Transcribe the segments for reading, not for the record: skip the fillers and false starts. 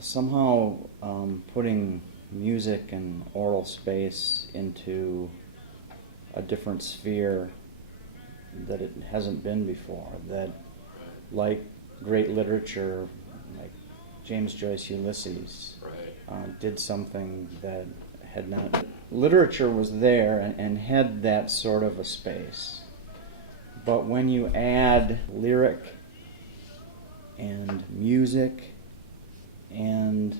somehow putting music and oral space into a different sphere that it hasn't been before, that like great literature, like James Joyce Ulysses, did something that had not. Literature was there and had that sort of a space. But when you add lyric and music and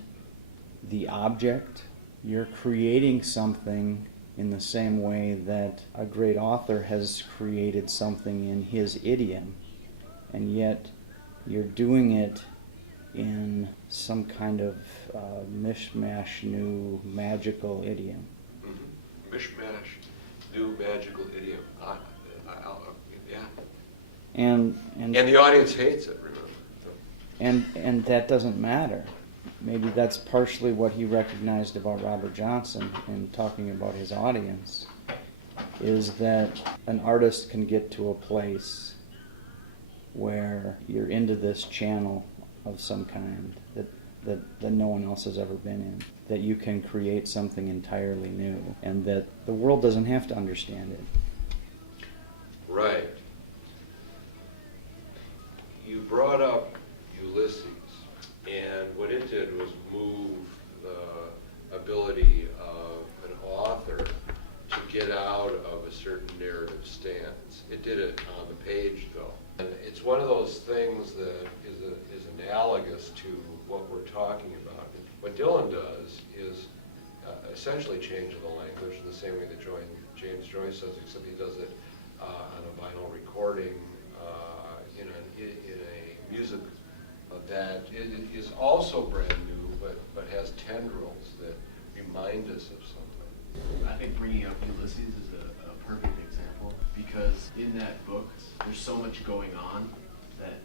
the object, you're creating something in the same way that a great author has created something in his idiom, and yet you're doing it in some kind of mishmash, new magical idiom. Mm-hmm. Mishmash, new magical idiom. Yeah. And the audience hates it, remember. And that doesn't matter. Maybe that's partially what he recognized about Robert Johnson in talking about his audience, is that an artist can get to a place where you're into this channel of some kind that no one else has ever been in, that you can create something entirely new, and that the world doesn't have to understand it. Right. You brought up Ulysses, and what it did was move the ability of an author to get out of a certain narrative stance. It did it on the page, though. And it's one of those things that is analogous to what we're talking about. What Dylan does is essentially change the language in the same way that James Joyce does, except he does it on a vinyl recording in a music that is also brand new, but has tendrils that remind us of something. I think bringing up Ulysses is a perfect example, because in that book there's so much going on that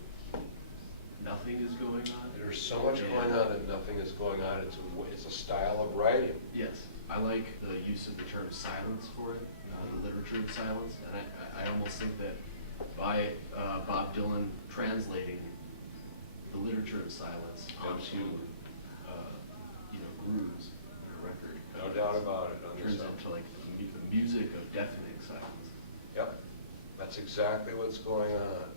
nothing is going on. There's so much going on that nothing is going on. It's a style of writing. Yes, I like the use of the term silence for it, the literature of silence, and I almost think that by Bob Dylan translating the literature of silence onto grooves in a record, No doubt about it. Turns into like the music of deafening silence. Yep, that's exactly what's going on.